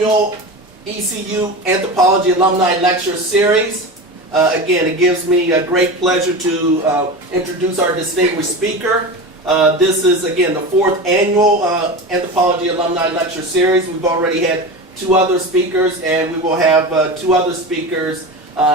Annual ECU Anthropology Alumni Lecture Series. Again, it gives me a great pleasure to introduce our distinguished speaker. This is, again, the fourth annual Anthropology Alumni Lecture Series. We've already had two other speakers, and we will have two other speakers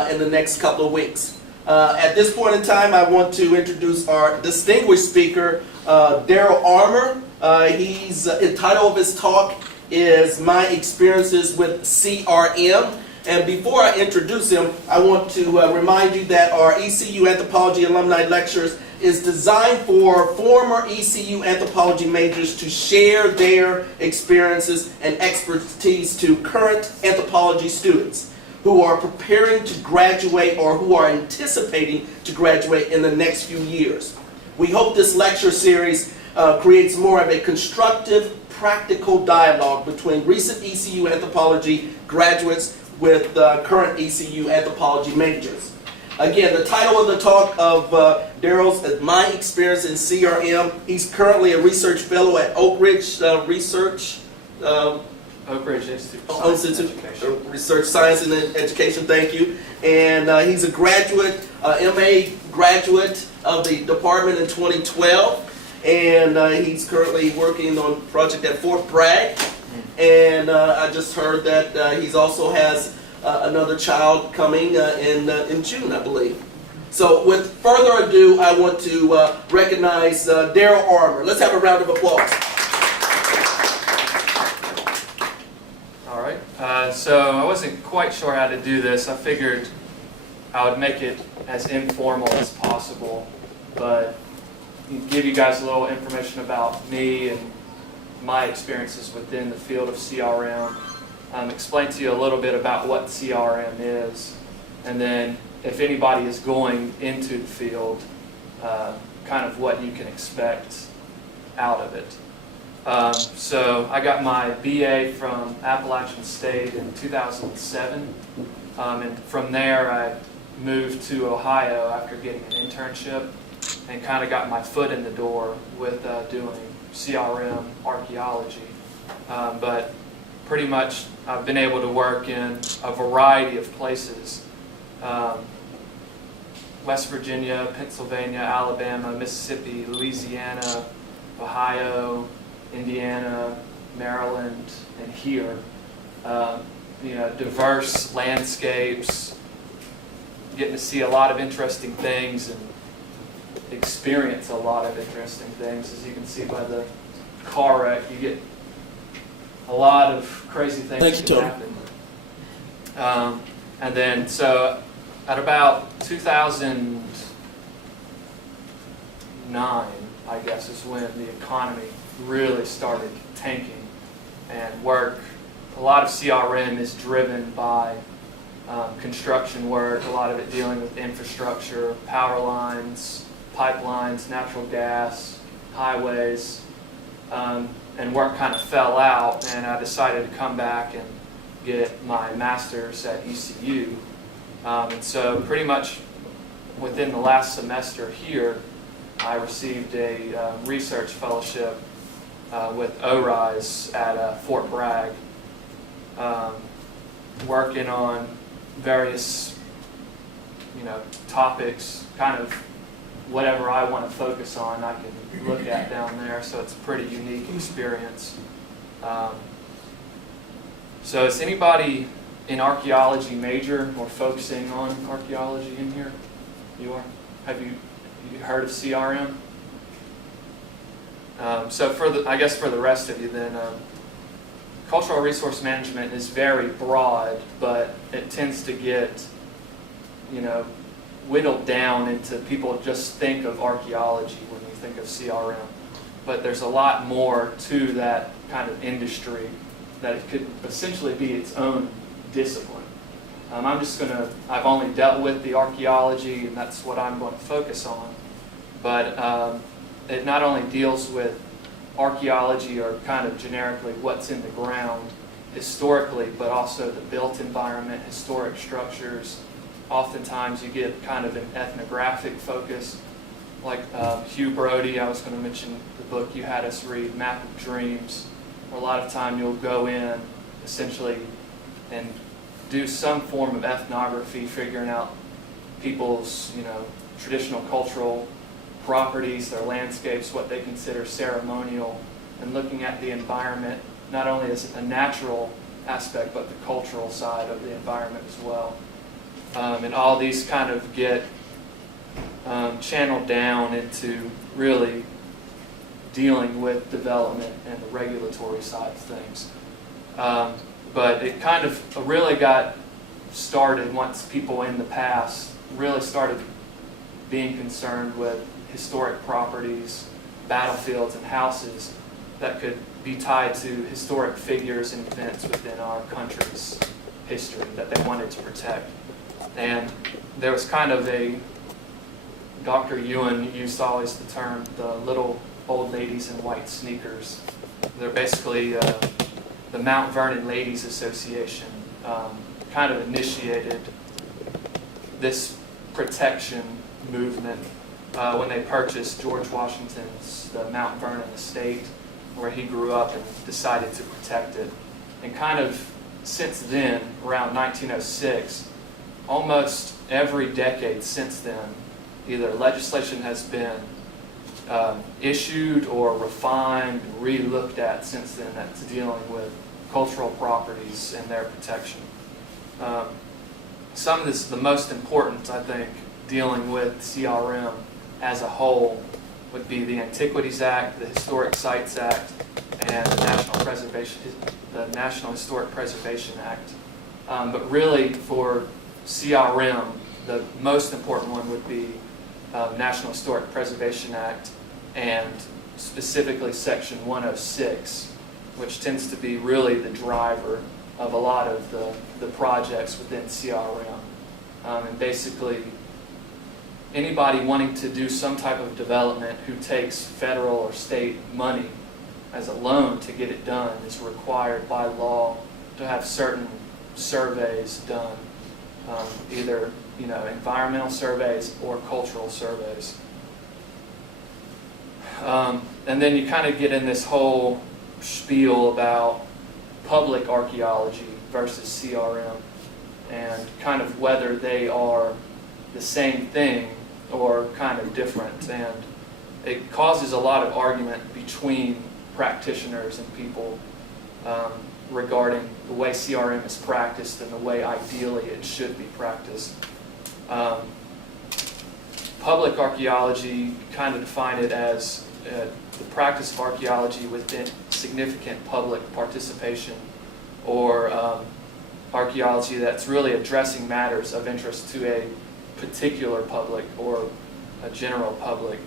in the next couple of weeks. At this point in time, I want to introduce our distinguished speaker, Daryl Armour. The title of his talk is My Experiences with CRM. And before I introduce him, I want to remind you that our ECU Anthropology Alumni Lectures is designed for former ECU Anthropology majors to share their experiences and expertise to current anthropology students who are preparing to graduate or who are anticipating to graduate in the next few years. We hope this lecture series creates more of a constructive, practical dialogue between recent ECU Anthropology graduates with current ECU Anthropology majors. Again, the title of the talk of Daryl's is My Experience in CRM. He's currently a research fellow at Oak Ridge Institute of Research, Science, and Education. Thank you. And he's a graduate, MA graduate of the department in 2012. And he's currently working on a project at Fort Bragg. And I just heard that he also has another child coming in June, I believe. So with further ado, I want to recognize Daryl Armour. Let's have a round of applause. All right. So I wasn't quite sure how to do this. I figured I would make it as informal as possible, but give you guys a little information about me and my experiences within the field of CRM, explain to you a little bit about what CRM is, and then if anybody is going into the field, kind of what you can expect out of it. So I got my BA from Appalachian State in 2007, and from there I moved to Ohio after getting an internship and kind of got my foot in the door with doing CRM archaeology. But pretty much I've been able to work in a variety of places. West Virginia, Pennsylvania, Alabama, Mississippi, Louisiana, Ohio, Indiana, Maryland, and here. Diverse landscapes, getting to see a lot of interesting things and experience a lot of interesting things. As you can see by the car wreck, you get a lot of crazy things that can happen. And then, so at about 2009, I guess, is when the economy really started tanking, and a lot of CRM is driven by construction work, a lot of it dealing with infrastructure, power lines, pipelines, natural gas, highways, and work kind of fell out, and I decided to come back and get my master's at ECU. And so pretty much within the last semester here, I received a research fellowship with ORISE at Fort Bragg, working on various topics, kind of whatever I want to focus on, I can look at down there. So it's a pretty unique experience. So is anybody in archaeology major or focusing on archaeology in here? You are? Have you heard of CRM? So for the rest of you then, cultural resource management is very broad, but it tends to get, whittled down into people just think of archaeology when you think of CRM. But there's a lot more to that kind of industry that it could essentially be its own discipline. I've only dealt with the archaeology, and that's what I'm going to focus on. But it not only deals with archaeology or kind of generically what's in the ground historically, but also the built environment, historic structures. Oftentimes you get kind of an ethnographic focus, like Hugh Brody, I was going to mention the book you had us read, Map of Dreams, where a lot of time you'll go in, essentially and do some form of ethnography, figuring out people's, traditional cultural properties, their landscapes, what they consider ceremonial, and looking at the environment not only as a natural aspect but the cultural side of the environment as well. And all these kind of get channeled down into really dealing with development and the regulatory side of things. But it kind of really got started once people in the past really started being concerned with historic properties, battlefields, and houses that could be tied to historic figures and events within our country's history that they wanted to protect. And there was kind of Dr. Ewan used always the term, the little old ladies in white sneakers. They're basically the Mount Vernon Ladies Association kind of initiated this protection movement when they purchased George Washington's the Mount Vernon estate where he grew up and decided to protect it. And kind of since then, around 1906, almost every decade since then, either legislation has been issued or refined, re-looked at since then that's dealing with cultural properties and their protection. Some of this, the most important, I think, dealing with CRM as a whole would be the Antiquities Act, the Historic Sites Act, and the National Historic Preservation Act. But really, for CRM, the most important one would be National Historic Preservation Act, and specifically Section 106, which tends to be really the driver of a lot of the projects within CRM. And basically, anybody wanting to do some type of development who takes federal or state money as a loan to get it done is required by law to have certain surveys done, either environmental surveys or cultural surveys. And then you kind of get in this whole spiel about public archaeology versus CRM and kind of whether they are the same thing or kind of different. And it causes a lot of argument between practitioners and people regarding the way CRM is practiced and the way ideally it should be practiced. Public archaeology, kind of define it as the practice of archaeology within significant public participation, or archaeology that's really addressing matters of interest to a particular public or a general public.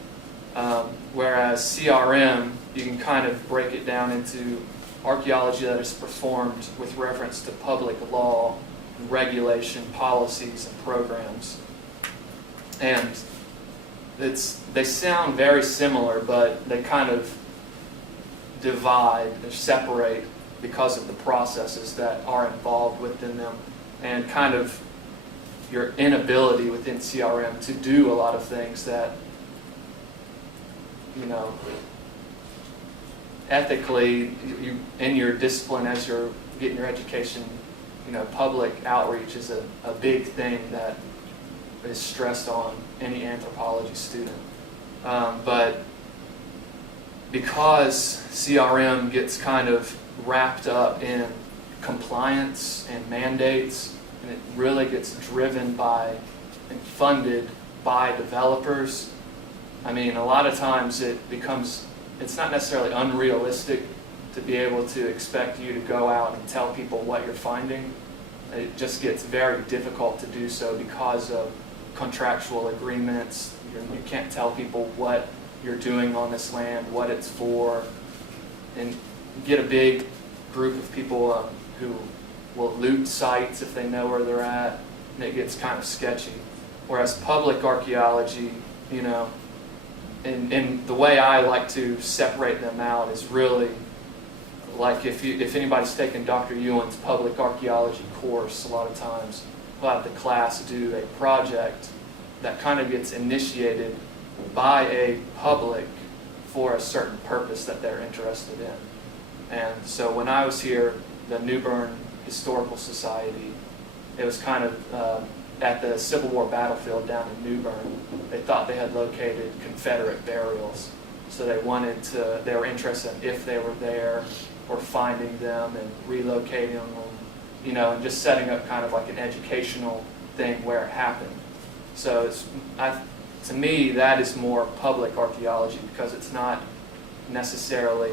Whereas CRM, you can kind of break it down into archaeology that is performed with reference to public law, regulation, policies, and programs. And they sound very similar, but they kind of divide or separate because of the processes that are involved within them, and kind of your inability within CRM to do a lot of things that, ethically, you in your discipline as you're getting your education, public outreach is a big thing that is stressed on any anthropology student. But because CRM gets kind of wrapped up in compliance and mandates, and it really gets driven by and funded by developers, I mean, a lot of times it's not necessarily unrealistic to be able to expect you to go out and tell people what you're finding. It just gets very difficult to do so because of contractual agreements. You can't tell people what you're doing on this land, what it's for, and get a big group of people who will loot sites if they know where they're at, and it gets kind of sketchy. Whereas public archaeology, and the way I like to separate them out is really like if anybody's taken Dr. Ewan's public archaeology course, a lot of times we'll have the class do a project that kind of gets initiated by a public for a certain purpose that they're interested in. And so when I was here, the New Bern Historical Society. It was kind of at the Civil War battlefield down in New Bern. They thought they had located Confederate burials, so they were interested in if they were there, or finding them and relocating them, and just setting up kind of like an educational thing where it happened. So to me, that is more public archaeology, because it's not necessarily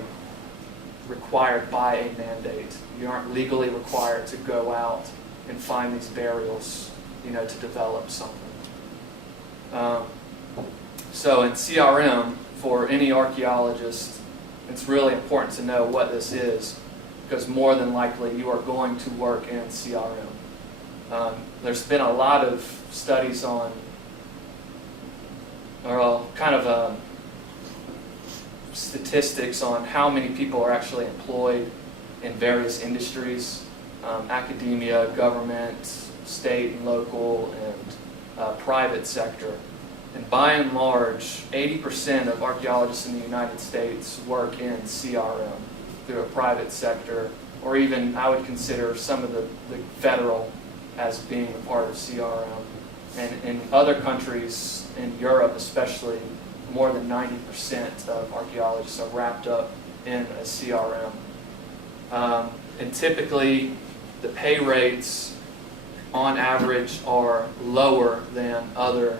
required by a mandate. You aren't legally required to go out and find these burials, to develop something. So in CRM, for any archaeologist, it's really important to know what this is, because more than likely you are going to work in CRM. There's been a lot of studies on, statistics on how many people are actually employed in various industries, academia, government, state and local, and private sector. And by and large, 80% of archaeologists in the United States work in CRM through a private sector, or even I would consider some of the federal as being a part of CRM. And in other countries, in Europe especially, more than 90% of archaeologists are wrapped up in a CRM. And typically, the pay rates on average are lower than other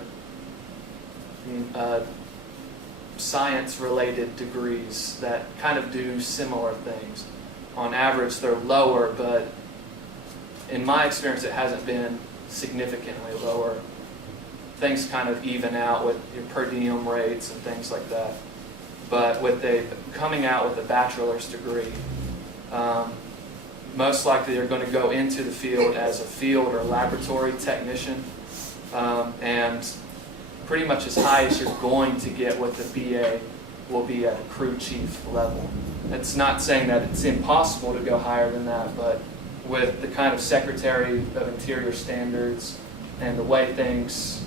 science-related degrees that kind of do similar things. On average, they're lower, but in my experience, it hasn't been significantly lower. Things kind of even out with your per diem rates and things like that. But with coming out with a bachelor's degree, most likely you're going to go into the field as a field or laboratory technician, and pretty much as high as you're going to get with the BA will be at a crew chief level. It's not saying that it's impossible to go higher than that, but with the kind of Secretary of Interior standards and the way things,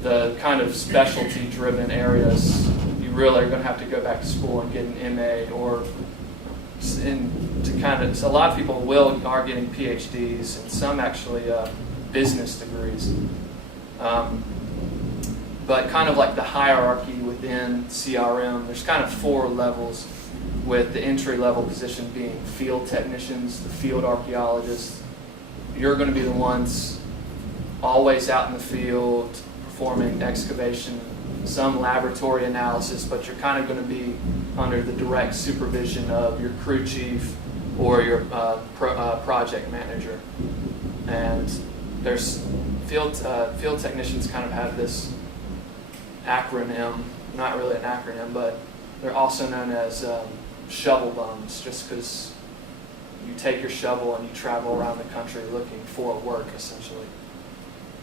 the kind of specialty-driven areas, you really are going to have to go back to school and get an MA, or so a lot of people are getting PhDs, and some actually business degrees. But kind of like the hierarchy within CRM, there's kind of 4 levels, with the entry-level position being field technicians, the field archaeologists. You're going to be the ones always out in the field, performing excavation, some laboratory analysis, but you're kind of going to be under the direct supervision of your crew chief or your project manager. And there's field technicians kind of have this acronym, not really an acronym, but they're also known as shovel bums, just because you take your shovel and you travel around the country looking for work, essentially.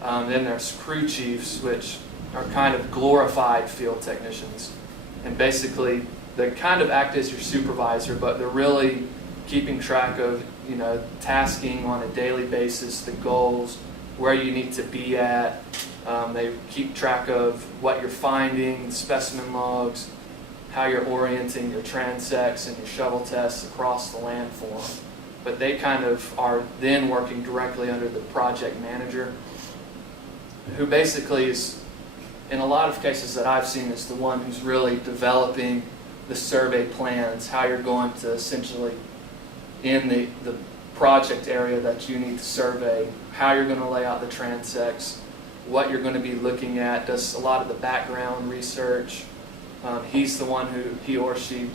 Then there's crew chiefs, which are kind of glorified field technicians. And basically, they kind of act as your supervisor, but they're really keeping track of, tasking on a daily basis, the goals, where you need to be at. They keep track of what you're finding, specimen logs, how you're orienting your transects and your shovel tests across the landform. But they kind of are then working directly under the project manager, who basically is, in a lot of cases that I've seen, is the one who's really developing the survey plans, how you're going to essentially, in the project area that you need to survey, how you're going to lay out the transects, what you're going to be looking at, does a lot of the background research. He's the one he or she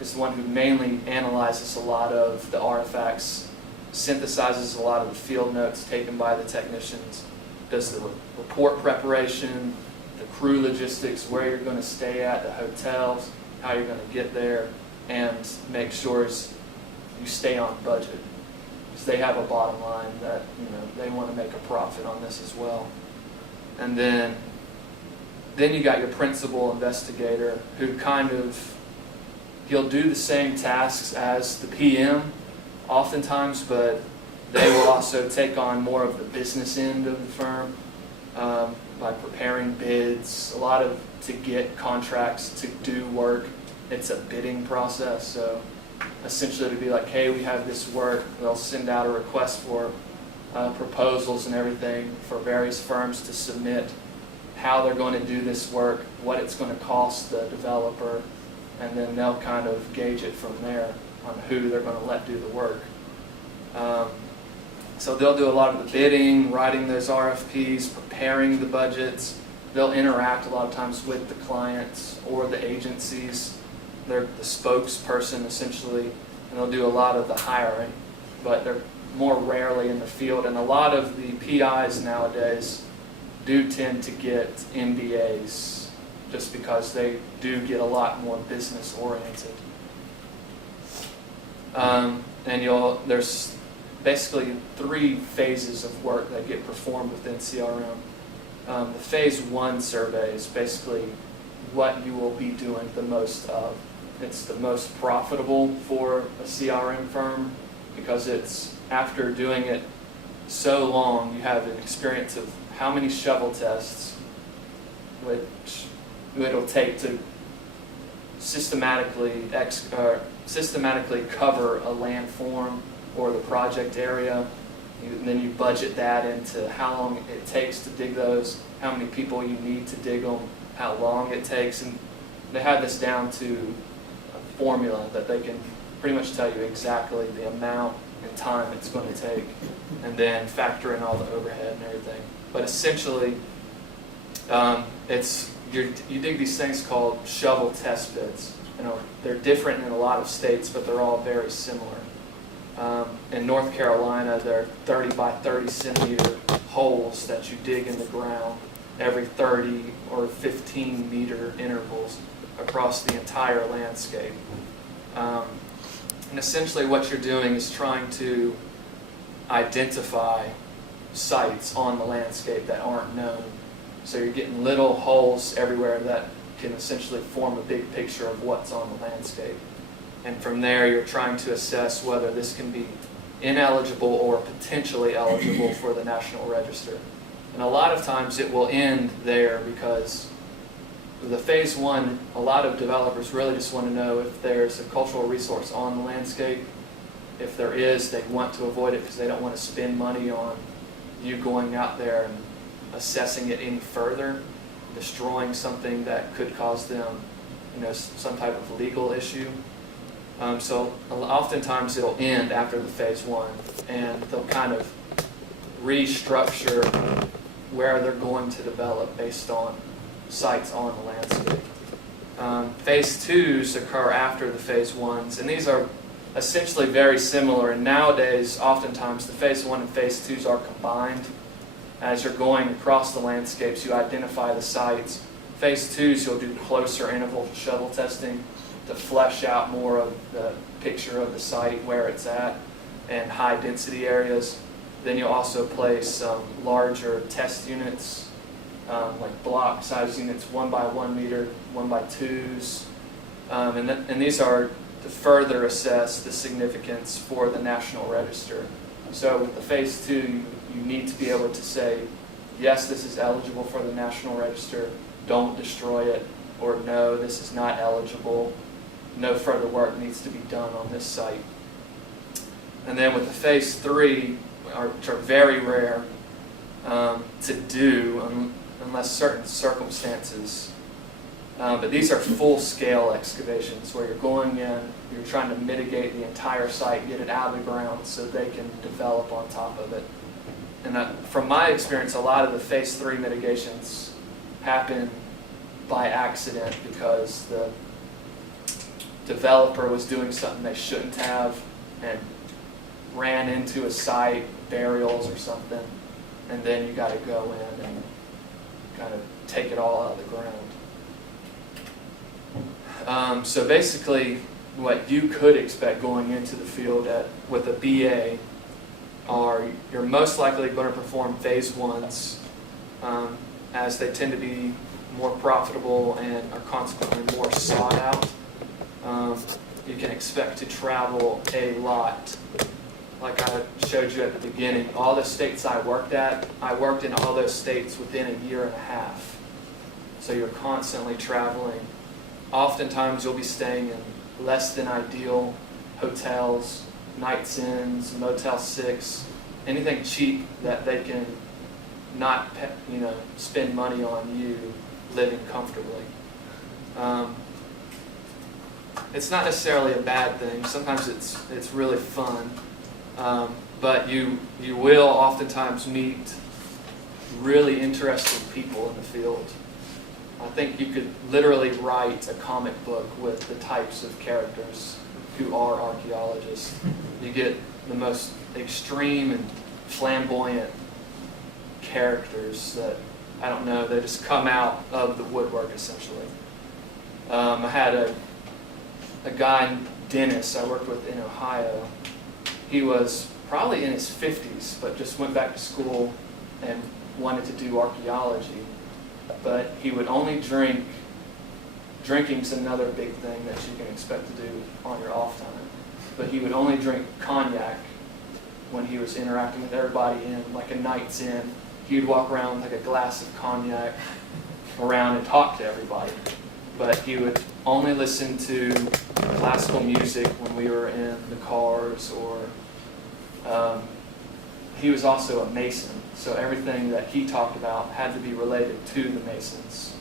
is the one who mainly analyzes a lot of the artifacts, synthesizes a lot of the field notes taken by the technicians, does the report preparation, the crew logistics, where you're going to stay at, the hotels, how you're going to get there, and make sure you stay on budget. Because they have a bottom line that they want to make a profit on this as well. And then you got your principal investigator, who he'll do the same tasks as the PM oftentimes, but they will also take on more of the business end of the firm by preparing bids, to get contracts to do work. It's a bidding process, so essentially to be like, hey, we have this work. They'll send out a request for proposals and everything for various firms to submit how they're going to do this work, what it's going to cost the developer, and then they'll kind of gauge it from there on who they're going to let do the work. So they'll do a lot of the bidding, writing those RFPs, preparing the budgets. They'll interact a lot of times with the clients or the agencies. They're the spokesperson essentially, and they'll do a lot of the hiring, but they're more rarely in the field. And a lot of the PIs nowadays do tend to get MBAs just because they do get a lot more business oriented. And there's basically 3 phases of work that get performed within CRM. The phase 1 survey is basically what you will be doing the most of. It's the most profitable for a CRM firm because it's after doing it so long, you have an experience of how many shovel tests, which it'll take to systematically cover a landform or the project area. And then you budget that into how long it takes to dig those, how many people you need to dig them, how long it takes, and they have this down to a formula that they can pretty much tell you exactly the amount and time it's going to take, and then factor in all the overhead and everything. But essentially, you dig these things called shovel test bits. They're different in a lot of states, but they're all very similar. In North Carolina, there are 30 by 30 centimeter holes that you dig in the ground every 30 or 15 meter intervals across the entire landscape. And essentially what you're doing is trying to identify sites on the landscape that aren't known. So you're getting little holes everywhere that can essentially form a big picture of what's on the landscape. And from there, you're trying to assess whether this can be ineligible or potentially eligible for the National Register. And a lot of times it will end there because the phase 1, a lot of developers really just want to know if there's a cultural resource on the landscape. If there is, they want to avoid it because they don't want to spend money on you going out there and assessing it any further, destroying something that could cause them, some type of legal issue. So oftentimes it'll end after the phase 1, and they'll kind of restructure where they're going to develop based on sites on the landscape. Phase 2s occur after the phase 1s, and these are essentially very similar. And nowadays, oftentimes, the phase 1 and phase 2s are combined. As you're going across the landscapes, you identify the sites. Phase 2s, you'll do closer interval shovel testing to flesh out more of the picture of the site, where it's at, and high density areas. Then you'll also place some larger test units, like block size units, 1 by 1 meter, 1 by 2s. And these are to further assess the significance for the National Register. So with the phase 2, you need to be able to say, yes, this is eligible for the National Register, don't destroy it, or no, this is not eligible, no further work needs to be done on this site. And then with the phase 3, which are very rare to do unless certain circumstances, but these are full-scale excavations where you're going in, you're trying to mitigate the entire site, get it out of the ground so they can develop on top of it. And from my experience, a lot of the phase 3 mitigations happen by accident because the developer was doing something they shouldn't have and ran into a site, burials or something, and then you got to go in and kind of take it all out of the ground. So basically, what you could expect going into the field with a BA are you're most likely going to perform phase 1s as they tend to be more profitable and are consequently more sought out. You can expect to travel a lot. Like I showed you at the beginning, all the states I worked in all those states within a year and a half. So you're constantly traveling. Oftentimes you'll be staying in less than ideal hotels, Nights Inns, Motel 6, anything cheap that they can not spend money on you living comfortably. It's not necessarily a bad thing. Sometimes it's really fun, but you will oftentimes meet really interesting people in the field. I think you could literally write a comic book with the types of characters who are archaeologists. You get the most extreme and flamboyant characters that, I don't know, they just come out of the woodwork essentially. I had a guy, Dennis, I worked with in Ohio. He was probably in his 50s, but just went back to school and wanted to do archaeology. But he would only drink. Drinking's another big thing that you can expect to do on your off time. But he would only drink cognac when he was interacting with everybody in like a Night's Inn. He would walk around with like a glass of cognac around and talk to everybody. But he would only listen to classical music when we were in the cars, or he was also a Mason, so everything that he talked about had to be related to the Masons.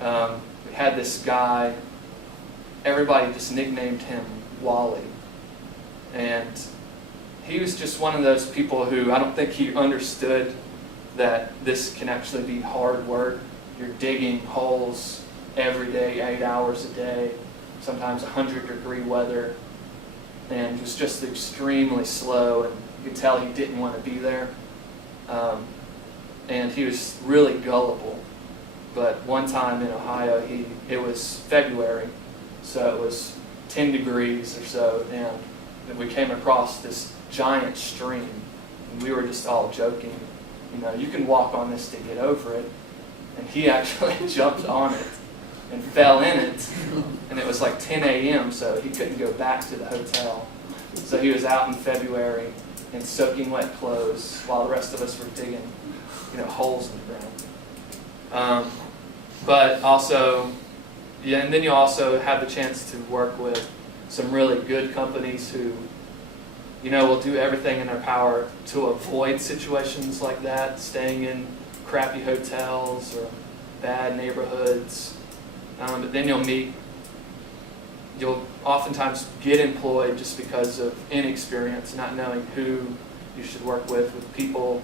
We had this guy, everybody just nicknamed him Wally, and he was just one of those people who I don't think he understood that this can actually be hard work. You're digging holes every day, 8 hours a day, sometimes 100-degree weather, and it was just extremely slow, and you could tell he didn't want to be there. And he was really gullible. But one time in Ohio, it was February, so it was 10 degrees or so, and we came across this giant stream, and we were just all joking, you can walk on this to get over it. And he actually jumped on it and fell in it, and it was like 10 a.m., so he couldn't go back to the hotel. So he was out in February in soaking wet clothes while the rest of us were digging, holes in the ground. But also, and then you also have the chance to work with some really good companies who, will do everything in their power to avoid situations like that, staying in crappy hotels or bad neighborhoods. But then you'll oftentimes get employed just because of inexperience, not knowing who you should work with people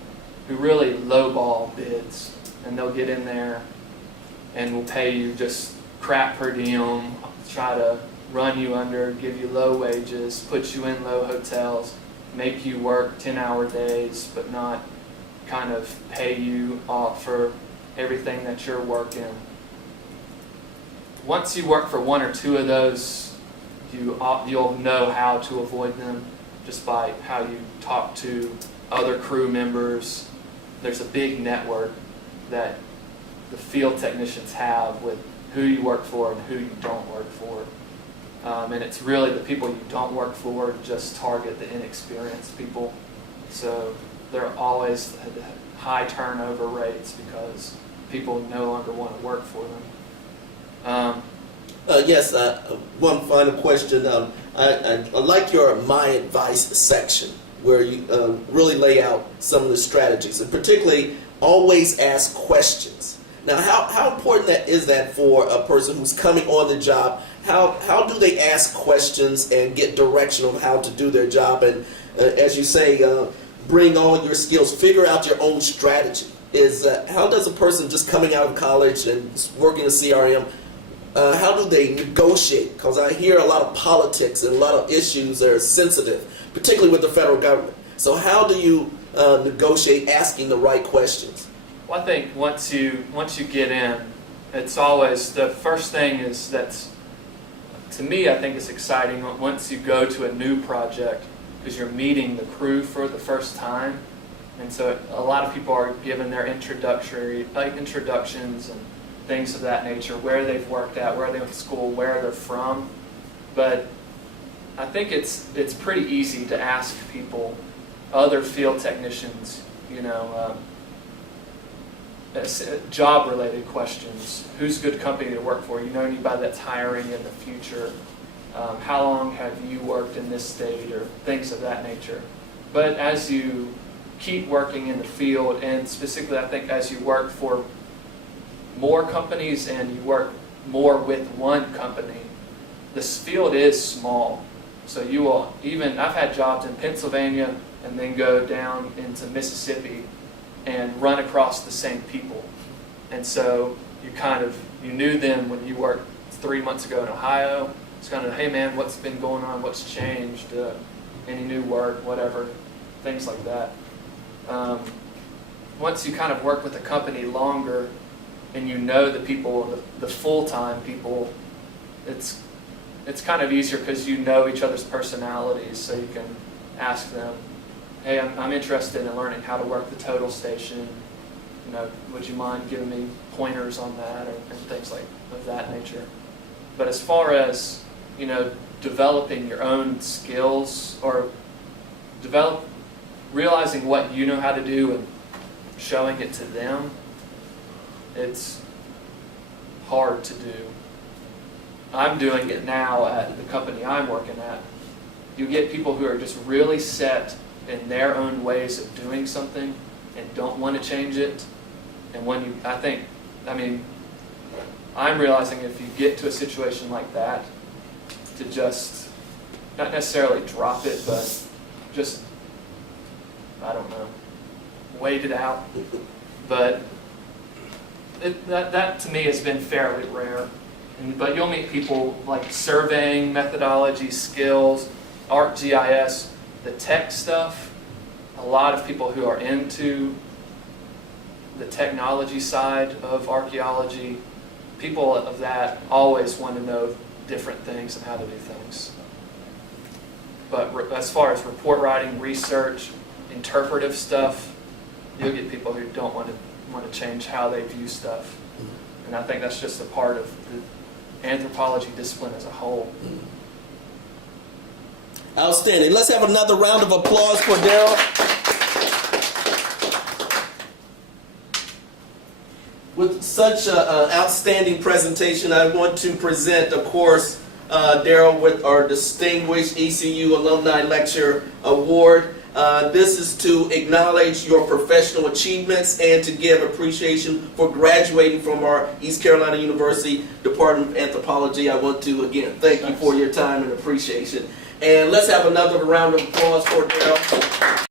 who really lowball bids, and they'll get in there and will pay you just crap per diem, try to run you under, give you low wages, put you in low hotels, make you work 10-hour days, but not kind of pay you off for everything that you're working. Once you work for one or two of those, you'll know how to avoid them just by how you talk to other crew members. There's a big network that the field technicians have with who you work for and who you don't work for. And it's really the people you don't work for just target the inexperienced people. So there are always high turnover rates because people no longer want to work for them. Yes, one final question. I like your My Advice section where you really lay out some of the strategies, and particularly always ask questions. Now, how important is that for a person who's coming on the job? How do they ask questions and get direction on how to do their job? And as you say, bring all your skills, figure out your own strategy. How does a person just coming out of college and working in CRM, how do they negotiate? Because I hear a lot of politics and a lot of issues that are sensitive, particularly with the federal government. So how do you negotiate asking the right questions? Well, I think once you get in, it's always the first thing to me, I think it's exciting once you go to a new project because you're meeting the crew for the first time. And so a lot of people are given their introductions and things of that nature, where they've worked at, where they went to school, where they're from. But I think it's pretty easy to ask people, other field technicians, job-related questions. Who's a good company to work for? You know anybody that's hiring in the future? how long have you worked in this state, or things of that nature. But as you keep working in the field, and specifically I think as you work for more companies and you work more with one company, this field is small. So you will even, I've had jobs in Pennsylvania and then go down into Mississippi and run across the same people. And so you knew them when you worked 3 months ago in Ohio. It's kind of, hey man, what's been going on? What's changed? Any new work, whatever, things like that. Once you kind of work with a company longer and you know the people, the full-time people, it's kind of easier because you know each other's personalities, so you can ask them, hey, I'm interested in learning how to work the total station. Would you mind giving me pointers on that, and things of that nature. But as far as, developing your own skills, or realizing what you know how to do and showing it to them, it's hard to do. I'm doing it now at the company I'm working at. You get people who are just really set in their own ways of doing something and don't want to change it. And I'm realizing if you get to a situation like that, to just, not necessarily drop it, but just, I don't know, wait it out. But that to me has been fairly rare. But you'll meet people like surveying, methodology, skills, ArcGIS, the tech stuff. A lot of people who are into the technology side of archaeology, people of that always want to know different things and how to do things. But as far as report writing, research, interpretive stuff, you'll get people who don't want to change how they view stuff. And I think that's just a part of the anthropology discipline as a whole. Outstanding. Let's have another round of applause for Daryl. With such an outstanding presentation, I want to present, of course, Daryl with our distinguished ECU Alumni Lecture Award. This is to acknowledge your professional achievements and to give appreciation for graduating from our East Carolina University Department of Anthropology. I want to, again, thank you for your time and appreciation. And let's have another round of applause for Daryl.